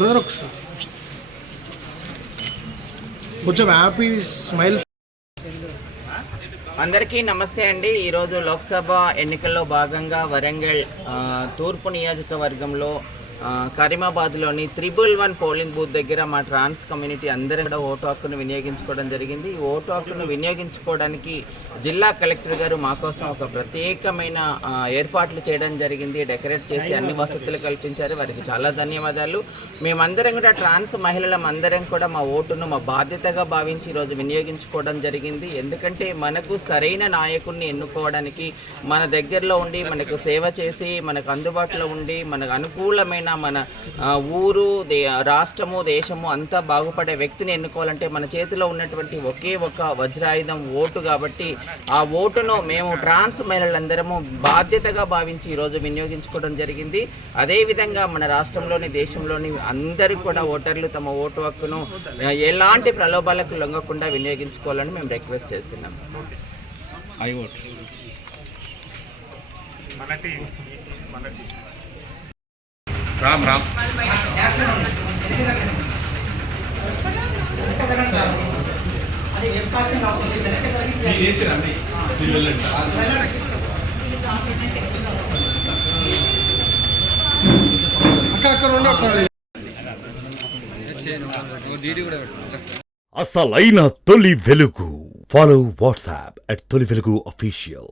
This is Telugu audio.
బ్రదర్ కొంచెం హ్యాపీ స్మైల్. అందరికీ నమస్తే అండి. ఈరోజు లోక్సభ ఎన్నికల్లో భాగంగా వరంగల్ తూర్పు నియోజకవర్గంలో కరీమాబాద్లోని 111 పోలింగ్ బూత్ దగ్గర మా ట్రాన్స్ కమ్యూనిటీ అందరూ కూడా ఓటు హక్కును వినియోగించుకోవడం జరిగింది. ఈ ఓటు హక్కును వినియోగించుకోవడానికి జిల్లా కలెక్టర్ గారు మా కోసం ఒక ప్రత్యేకమైన ఏర్పాట్లు చేయడం జరిగింది. డెకరేట్ చేసి అన్ని వసతులు కల్పించారు. వారికి చాలా ధన్యవాదాలు. మేమందరం కూడా ట్రాన్స్ మహిళలం అందరం కూడా మా ఓటును మా బాధ్యతగా భావించి ఈరోజు వినియోగించుకోవడం జరిగింది. ఎందుకంటే మనకు సరైన నాయకుడిని ఎన్నుకోవడానికి మన దగ్గరలో ఉండి మనకు సేవ చేసి మనకు అందుబాటులో ఉండి మనకు అనుకూలమైన మన ఊరు రాష్ట్రము దేశము అంతా బాగుపడే వ్యక్తిని ఎన్నుకోవాలంటే మన చేతిలో ఉన్నటువంటి ఒకే ఒక వజ్రాయుధం ఓటు. కాబట్టి ఆ ఓటును మేము ట్రాన్స్ మహిళలందరము బాధ్యతగా భావించి ఈరోజు వినియోగించుకోవడం జరిగింది. అదేవిధంగా మన రాష్ట్రంలోని దేశంలోని అందరూ కూడా ఓటర్లు తమ ఓటు హక్కును ఎలాంటి ప్రలోభాలకు లొంగకుండా వినియోగించుకోవాలని మేము రిక్వెస్ట్ చేస్తున్నాం. రామ్ రామ్ అసలైన తొలి వెలుగు. ఫాలో వాట్సాప్ @తొలి వెలుగు official.